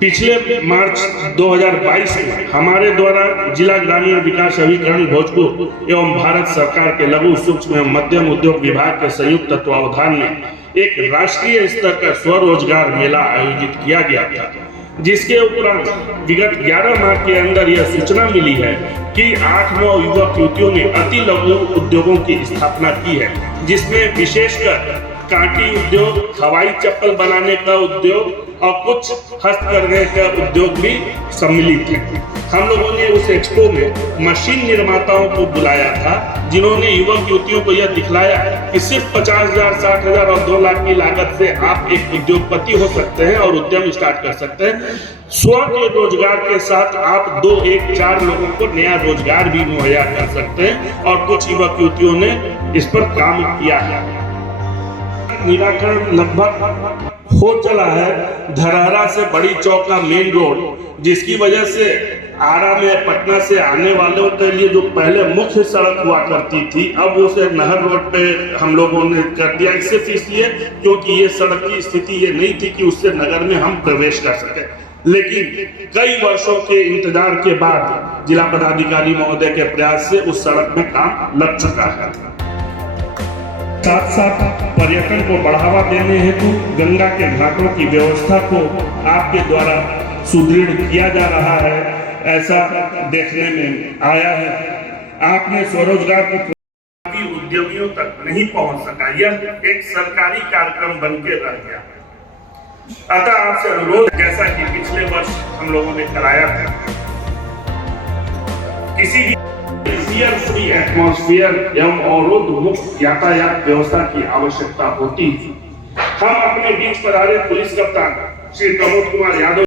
पिछले मार्च 2022 में हमारे द्वारा जिला ग्रामीण विकास अभिकरण भोजपुर एवं भारत सरकार के लघु सूक्ष्म एवं मध्यम उद्योग विभाग के संयुक्त तत्वावधान में एक राष्ट्रीय स्तर का स्वरोजगार मेला आयोजित किया गया था, जिसके उपरांत विगत 11 माह के अंदर यह सूचना मिली है कि 8-9 युवक युवतियों ने अति लघु उद्योगों की स्थापना की है, जिसमें विशेषकर कांटी उद्योग, हवाई चप्पल बनाने का उद्योग और कुछ हस्तकरघे का उद्योग भी सम्मिलित है। हम लोगों ने उस एक्सपो में मशीन निर्माताओं को बुलाया था, जिन्होंने युवक युवतियों को यह दिखलाया कि सिर्फ 50,000, 60,000 और 2 लाख की लागत से आप एक उद्योगपति हो सकते हैं और उद्यम स्टार्ट कर सकते हैं। स्व के रोजगार के साथ आप 2, 1, 4 लोगों को नया रोजगार भी मुहैया कर सकते हैं और कुछ युवक युवतियों ने इस पर काम किया है। निराकरण लगभग हो चला है। धरहरा से बड़ी चौक का मेन रोड, जिसकी वजह से आरा में पटना से आने वालों के लिए जो पहले मुख्य सड़क हुआ करती थी, अब उसे नहर रोड पे हम लोगों ने कर दिया। सिर्फ इसलिए क्योंकि ये सड़क की स्थिति ये नहीं थी कि उससे नगर में हम प्रवेश कर सके, लेकिन कई वर्षों के इंतजार के बाद जिला पदाधिकारी महोदय के प्रयास से उस सड़क में काम लग चुका है। साथ साथ पर्यटन को बढ़ावा देने हेतु गंगा के घाटों की व्यवस्था को आपके द्वारा सुदृढ़ किया जा रहा है, ऐसा देखने में आया है। आपने स्वरोजगार को उद्यमियों तक नहीं पहुंच सका, यह एक सरकारी कार्यक्रम बन के रह गया। अतः आपसे अनुरोध, जैसा कि पिछले वर्ष हम लोगों ने कराया था, किसी भी फ्री एटमॉस्फेयर एवं अवरोध मुक्त यातायात व्यवस्था की आवश्यकता होती है। हम अपने बीच पर आ रहे पुलिस कप्तान श्री प्रमोद कुमार यादव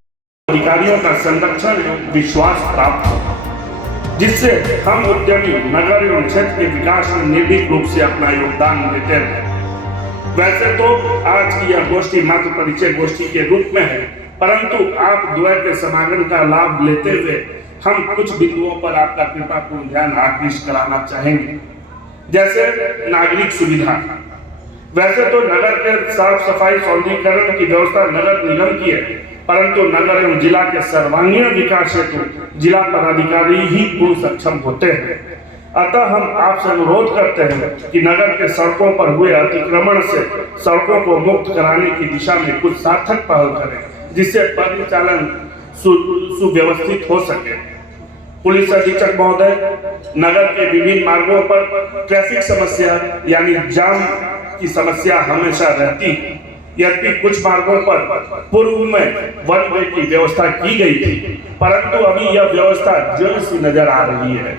अधिकारियों का संरक्षण एवं विश्वास प्राप्त हो, जिससे हम उद्यमी नगर एवं क्षेत्र के विकास में निर्भीक रूप से अपना योगदान देते रहे। वैसे तो आज की यह गोष्ठी मात्र परिचय गोष्ठी के रूप में है, परंतु आप द्वय के समागम का लाभ लेते हुए हम कुछ बिंदुओं पर आपका कृपापूर्ण ध्यान आकृष्ट कराना चाहेंगे। जैसे नागरिक सुविधा, वैसे तो नगर के साफ सफाई सौंदर्यीकरण की व्यवस्था नगर निगम की है, परंतु नगर एवं जिला के सर्वांगीण विकास हेतु जिला पदाधिकारी ही पूर्ण सक्षम होते हैं। अतः हम आपसे अनुरोध करते हैं कि नगर के सड़कों पर हुए अतिक्रमण से सड़कों को मुक्त कराने की दिशा में कुछ सार्थक पहल करें, जिससे परिचालन सुव्यवस्थित हो सके। पुलिस अधीक्षक महोदय, नगर के विभिन्न मार्गों पर ट्रैफिक समस्या यानी जाम की समस्या हमेशा रहती है। यद्यपि कुछ मार्गों पर पूर्व में 1 वे की व्यवस्था की गई थी, परंतु अभी यह व्यवस्था ज्यों सी नजर आ रही है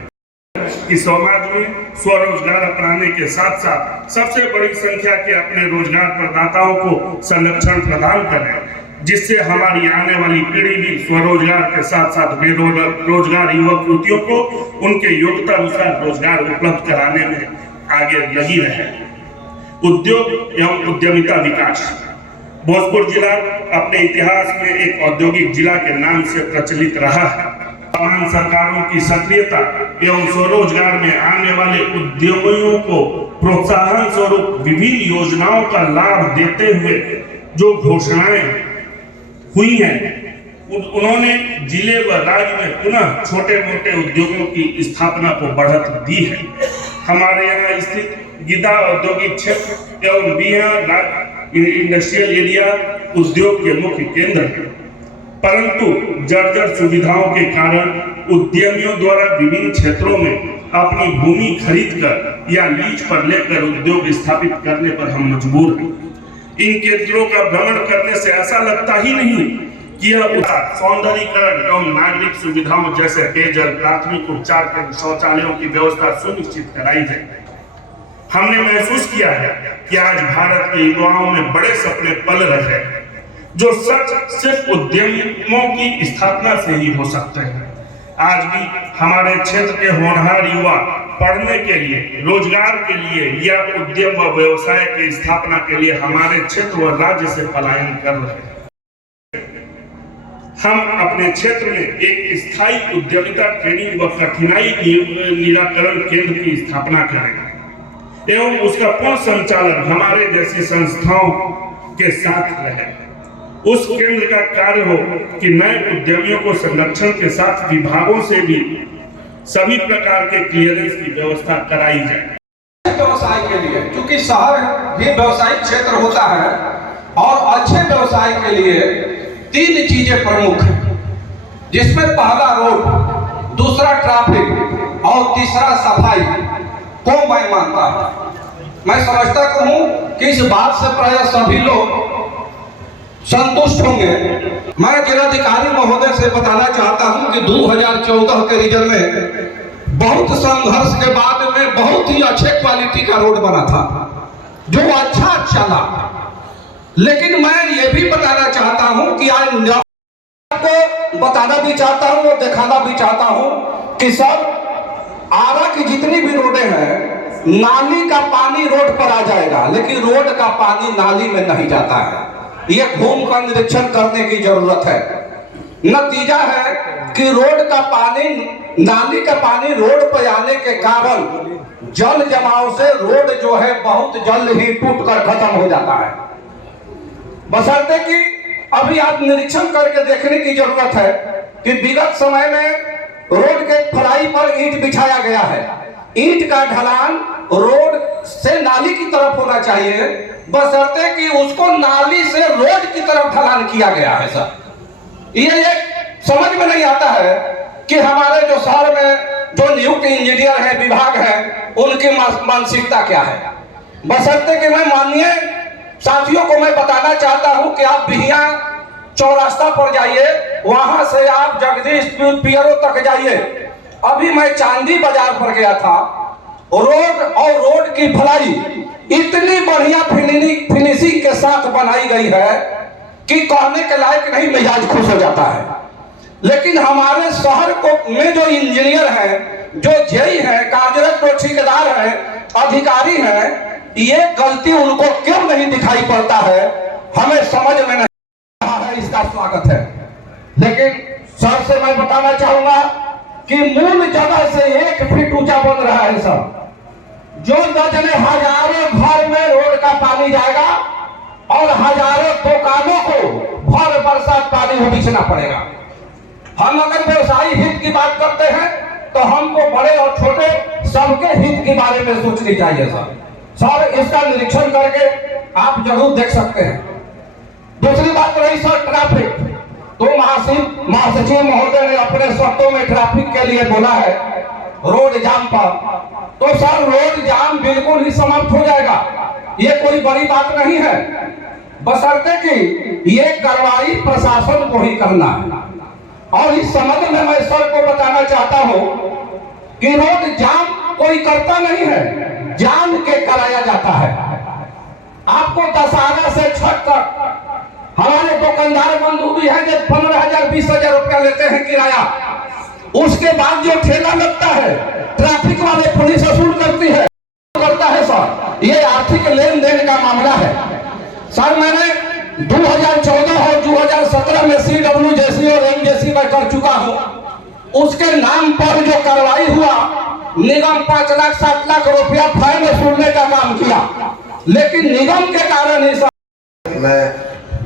कि समाज में स्वरोजगार अपनाने के साथ साथ सबसे बड़ी संख्या के अपने रोजगार प्रदाताओं को संरक्षण प्रदान करें, जिससे हमारी आने वाली पीढ़ी भी स्वरोजगार के साथ साथ बेरोजगार युवक युवतियों को उनके योग्यता अनुसार रोजगार उपलब्ध कराने में आगे लगी रहे। उद्योग एवं उद्यमिता विकास, भोजपुर जिला अपने इतिहास में एक औद्योगिक जिला के नाम से प्रचलित रहा है। तमाम सरकारों की सक्रियता एवं स्वरोजगार में आने वाले उद्यमियों को प्रोत्साहन स्वरूप विभिन्न योजनाओं का लाभ देते हुए जो घोषणाएं हुई हैं, उन्होंने जिले व राज्य में पुनः छोटे मोटे उद्योगों की स्थापना को बढ़त दी है। हमारे यहाँ स्थित गिद्दा औद्योगिक क्षेत्र एवं बिहार इंडस्ट्रियल एरिया उद्योग के मुख्य केंद्र है, परंतु जर्जर सुविधाओं के कारण उद्यमियों द्वारा विभिन्न क्षेत्रों में अपनी भूमि खरीदकर या लीज पर लेकर उद्योग स्थापित करने पर हम मजबूर हैं। इन केंद्रों का भ्रमण करने से ऐसा लगता ही नहीं कि यह सौंदर्यीकरण एवं नागरिक सुविधाओं जैसे पेयजल, प्राथमिक उपचार के शौचालयों की व्यवस्था सुनिश्चित कराई जाए। हमने महसूस किया है कि आज भारत के युवाओं में बड़े सपने पल रहे हैं, जो सच सिर्फ उद्यमों की स्थापना से ही हो सकते हैं। आज भी हमारे क्षेत्र के होनहार युवा पढ़ने के लिए, रोजगार के लिए या उद्यम व व्यवसाय की स्थापना के लिए हमारे क्षेत्र व राज्य से पलायन कर रहे हैं। हम अपने क्षेत्र में एक स्थायी उद्यमिता ट्रेनिंग व कठिनाई निराकरण केंद्र की स्थापना करें एवं उसका पूर्ण संचालन हमारे जैसी संस्थाओं के साथ रहे। उस केंद्र का कार्य हो कि नए उद्यमियों को संरक्षण के साथ विभागों से भी सभी प्रकार के क्लियरेंस की व्यवस्था कराई जाए। व्यवसाय के लिए, क्योंकि शहर भी व्यवसायिक क्षेत्र होता है और अच्छे व्यवसाय के लिए 3 चीजें प्रमुख हैं, जिसमें पहला रोड, दूसरा ट्रैफिक और तीसरा सफाई को मैं मानता हूं। मैं समझता हूं कि इस बात से प्राय सभी लोग संतुष्ट होंगे। मैं जिलाधिकारी महोदय से बताना चाहता हूं कि 2014 के रिजल्ट में बहुत संघर्ष के बाद में बहुत ही अच्छे क्वालिटी का रोड बना था, जो अच्छा चला। लेकिन मैं ये भी बताना चाहता हूं कि आज को बताना भी चाहता हूं और दिखाना भी चाहता हूं कि सब आरा की जितनी भी रोडें हैं, नाली का पानी रोड पर आ जाएगा, लेकिन रोड का पानी नाली में नहीं जाता है। यह घूम कर निरीक्षण करने की जरूरत है। नतीजा है कि रोड का पानी, नाली का पानी रोड पर आने के कारण जल जमाव से रोड जो है बहुत जल्द ही टूट कर खत्म हो जाता है। बशर्ते कि अभी आप निरीक्षण करके देखने की जरूरत है कि विगत समय में रोड के फलाई पर ईंट बिछाया गया है। ईंट का ढलान रोड से नाली की तरफ होना चाहिए, बशर्ते कि उसको नाली से रोड की तरफ ढलान किया गया है। सर, ये समझ में नहीं आता है कि हमारे जो शहर में जो नियुक्त इंजीनियर है, विभाग है, उनकी मानसिकता क्या है। बशर्ते कि मैं माननीय साथियों को मैं बताना चाहता हूं कि आप बिहिया चौरास्ता पर जाइए, वहां से आप जगदीश पियरो तक जाइए। अभी मैं चांदी बाजार पर गया था, रोड और रोड की ढलाई इतनी बढ़िया फिनिशिंग के साथ बनाई गई है कि कहने के लायक नहीं, मिजाज खुश हो जाता है। लेकिन हमारे शहर को में जो इंजीनियर हैं, जो जेई हैं, कार्यरत जो ठेकेदार हैं, अधिकारी हैं, ये गलती उनको क्यों नहीं दिखाई पड़ता है, हमें समझ में नहीं आ रहा है। इसका स्वागत है, लेकिन सर से मैं बताना चाहूंगा कि मूल जगह से 1 फीट ऊंचा बन रहा है। सर, जो दर्जने हजारों घर में रोड का पानी जाएगा और हजारों दुकानों को भर बरसात पानी में बिछना पड़ेगा। हम अगर व्यवसायी हित की बात करते हैं तो हमको बड़े और छोटे सबके हित के बारे में सोचनी चाहिए। सर, इसका निरीक्षण करके आप जरूर देख सकते हैं। दूसरी बात रही सर ट्रैफिक, तो महासचिव महोदय ने अपने शब्दों में ट्रैफिक के लिए बोला है रोड जाम पर, तो सर रोड जाम बिल्कुल ही समाप्त हो जाएगा। ये कोई बड़ी बात नहीं है, बशर्ते कि ये कार्रवाई प्रशासन को ही करना है। और इस संबंध में मैं सर को बताना चाहता हूं कि रोड जाम कोई करता नहीं है, जान के कराया जाता है। आपको दशहरा से छठ तक हमारे दुकानदार बंधु भी हैं जो 15,000-20,000 रुपया लेते हैं किराया। उसके बाद जो ठेला लगता है, ट्रैफिक वाले पुलिस वसूल करता है। सर, ये आर्थिक लेन देन का मामला है। सर, मैंने 2014 और 2017 में CWJC और MJC में कर चुका हूं। उसके नाम पर जो कार्रवाई हुआ, निगम 5 लाख 7 लाख रुपया फाइन वसूलने का काम किया, लेकिन निगम के कारण ही। मैं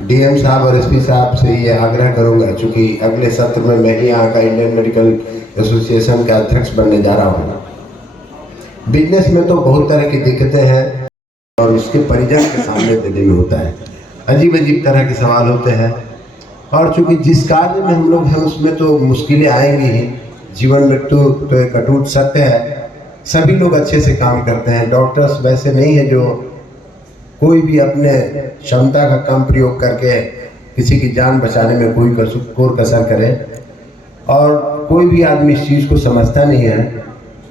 DM साहब और SP साहब से ये आग्रह करूंगा, चूंकि अगले सत्र में मैं ही यहाँ का इंडियन मेडिकल एसोसिएशन का अध्यक्ष बनने जा रहा हूँ। बिजनेस में तो बहुत तरह की दिक्कतें हैं और उसके परिजन के सामने देने में होता है, अजीब अजीब तरह के सवाल होते हैं। और चूंकि जिस कार्य में हम लोग हैं उसमें तो मुश्किलें आएंगी ही। जीवन मृत्यु तो एक अटूट सत्य है। सभी लोग अच्छे से काम करते हैं। डॉक्टर्स वैसे नहीं है जो कोई भी अपने क्षमता का कम प्रयोग करके किसी की जान बचाने में कोई कसर करे, और कोई भी आदमी इस चीज़ को समझता नहीं है।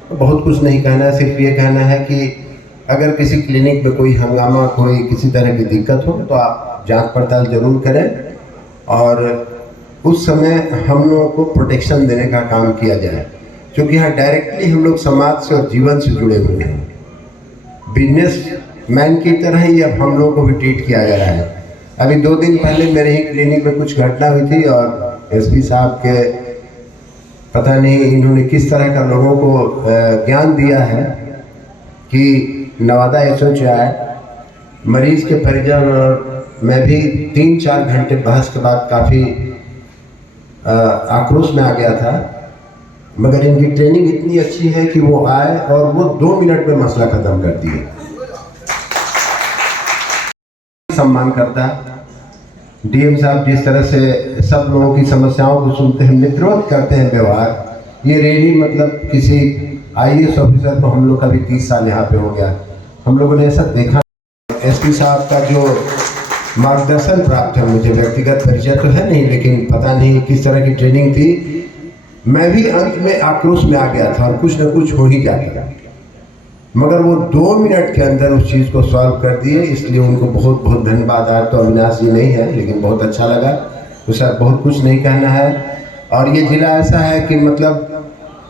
तो बहुत कुछ नहीं कहना है, सिर्फ ये कहना है कि अगर किसी क्लिनिक में कोई हंगामा, कोई किसी तरह की दिक्कत हो तो आप जांच पड़ताल जरूर करें और उस समय हम लोगों को प्रोटेक्शन देने का काम किया जाए, क्योंकि यहाँ डायरेक्टली हम लोग समाज से और जीवन से जुड़े हुए हैं। बिजनेस मैन की तरह ही अब हम लोगों को भी ट्रीट किया जा रहा है। अभी 2 दिन पहले मेरे ही क्लिनिक में कुछ घटना हुई थी और SP साहब के पता नहीं इन्होंने किस तरह का लोगों को ज्ञान दिया है कि नवादा SHI मरीज के परिजन और मैं भी 3-4 घंटे बहस के बाद काफ़ी आक्रोश में आ गया था, मगर इनकी ट्रेनिंग इतनी अच्छी है कि वो आए और वो 2 मिनट में मसला ख़त्म कर दिए। सम्मान करता डीएम साहब जिस तरह से सब लोगों की समस्याओं को सुनते हैं, मित्रवत करते हैं व्यवहार। ये रेली मतलब किसी IAS ऑफिसर को हम लोग का भी 30 साल यहाँ पे हो गया, हम लोगों ने ऐसा देखा। SP साहब का जो मार्गदर्शन प्राप्त है, मुझे व्यक्तिगत परिचय तो है नहीं, लेकिन पता नहीं किस तरह की ट्रेनिंग थी। मैं भी अंत में आक्रोश में आ गया था और कुछ न कुछ हो ही जाएगा, मगर वो 2 मिनट के अंदर उस चीज़ को सॉल्व कर दिए, इसलिए उनको बहुत बहुत धन्यवाद। आज तो अविनाश जी नहीं है, लेकिन बहुत अच्छा लगा। तो सर बहुत कुछ नहीं कहना है। और ये ज़िला ऐसा है कि मतलब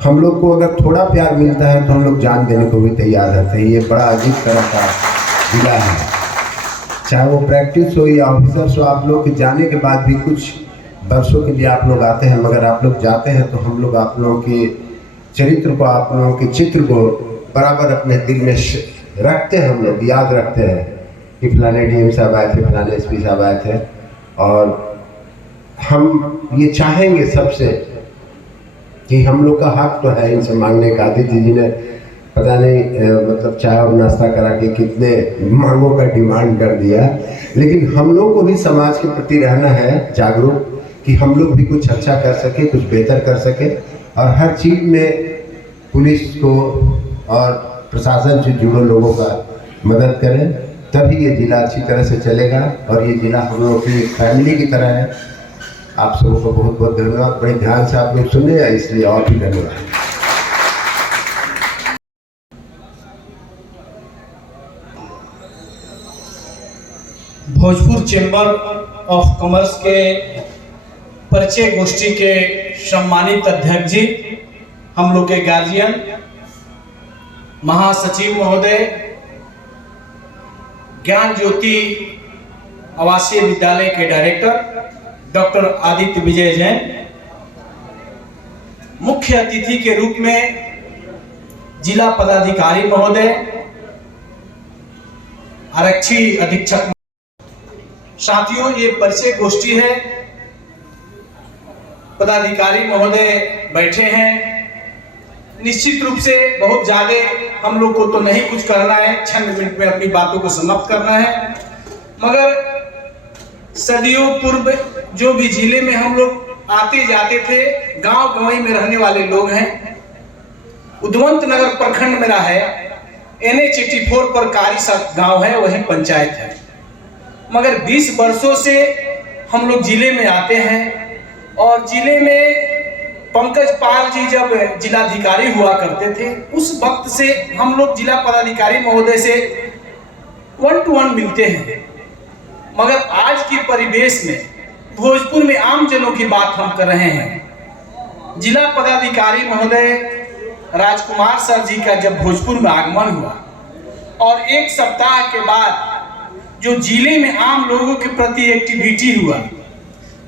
हम लोग को अगर थोड़ा प्यार मिलता है तो हम लोग जान देने को भी तैयार रहते हैं। ये बड़ा अजीब तरह का ज़िला है, चाहे वो प्रैक्टिस हो या ऑफिसर्स हो। आप लोग के जाने के बाद भी कुछ वर्षों के लिए आप लोग आते हैं, मगर आप लोग जाते हैं तो हम लोग आप लोगों के चरित्र को, आप लोगों के चित्र को बराबर अपने दिल में रखते हैं। हम लोग याद रखते हैं कि फलाने डीएम साहब आए थे, फलाने SP साहब आए थे। और हम ये चाहेंगे सबसे कि हम लोग का हक तो है इनसे मांगने का। आदित्य जी ने पता नहीं मतलब चाय और नाश्ता करा के कितने मांगों का डिमांड कर दिया, लेकिन हम लोग को भी समाज के प्रति रहना है जागरूक, कि हम लोग भी कुछ अच्छा कर सके, कुछ बेहतर कर सके। और हर चीज़ में पुलिस को और प्रशासन से जुड़े लोगों का मदद करें, तभी ये ज़िला अच्छी तरह से चलेगा। और ये ज़िला हम लोगों की फैमिली की तरह है। आप सबों को बहुत बहुत धन्यवाद। बड़े ध्यान से आप लोग सुने, इसलिए और भी धन्यवाद। भोजपुर चैम्बर ऑफ कॉमर्स के परिचय गोष्ठी के सम्मानित अध्यक्ष जी, हम लोग के गार्जियन, महासचिव महोदय, ज्ञान ज्योति आवासीय विद्यालय के डायरेक्टर डॉक्टर आदित्य विजय जैन, मुख्य अतिथि के रूप में जिला पदाधिकारी महोदय, आरक्षी अधीक्षक। साथियों, ये परिचय गोष्ठी है, पदाधिकारी महोदय बैठे हैं। निश्चित रूप से बहुत ज्यादा हम लोग को तो नहीं कुछ करना है, 6 मिनट में अपनी बातों को समाप्त करना है, मगर सदियों पूर्व जो भी जिले में हम लोग आते जाते थे, गांव गंवई में रहने वाले लोग हैं। उद्वंत नगर प्रखंड मेरा है, NH 84 पर कारी गांव है, वही पंचायत है। मगर 20 वर्षों से हम लोग जिले में आते हैं, और जिले में पंकज पाल जी जब जिलाधिकारी हुआ करते थे, उस वक्त से हम लोग जिला पदाधिकारी महोदय से 1 to 1 मिलते हैं। मगर आज की परिवेश में भोजपुर में आम जनों की बात हम कर रहे हैं। जिला पदाधिकारी महोदय राजकुमार सर जी का जब भोजपुर में आगमन हुआ, और 1 सप्ताह के बाद जो जिले में आम लोगों के प्रति एक्टिविटी हुआ,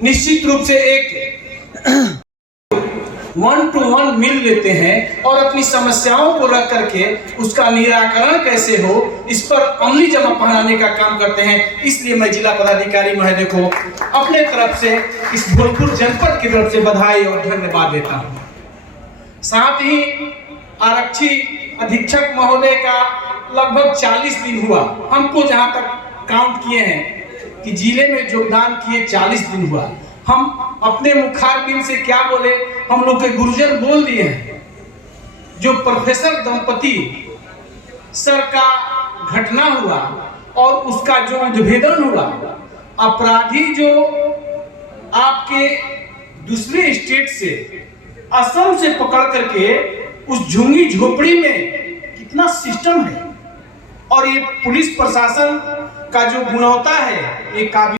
निश्चित रूप से एक 1 to 1 मिल लेते हैं और अपनी समस्याओं को रख करके उसका निराकरण कैसे हो, इस पर अमली जमा पहनाने का काम करते हैं। इसलिए मैं जिला पदाधिकारी महोदय को अपने तरफ से, इस भोजपुर जनपद की तरफ से बधाई और धन्यवाद देता हूँ। साथ ही आरक्षी अधीक्षक महोदय का लगभग 40 दिन हुआ, हमको जहां तक काउंट किए हैं कि जिले में योगदान किए 40 दिन हुआ। हम अपने मुखारबिन से क्या बोले, हम लोग के गुरुजन बोल दिए हैं। जो प्रोफेसर दंपति सर का घटना हुआ और उसका जो उद्भेदन हुआ, अपराधी जो आपके दूसरे स्टेट से, असम से पकड़ करके उस झुंगी झोपड़ी में कितना सिस्टम है, और ये पुलिस प्रशासन का जो गुणवत्ता है, ये काबिल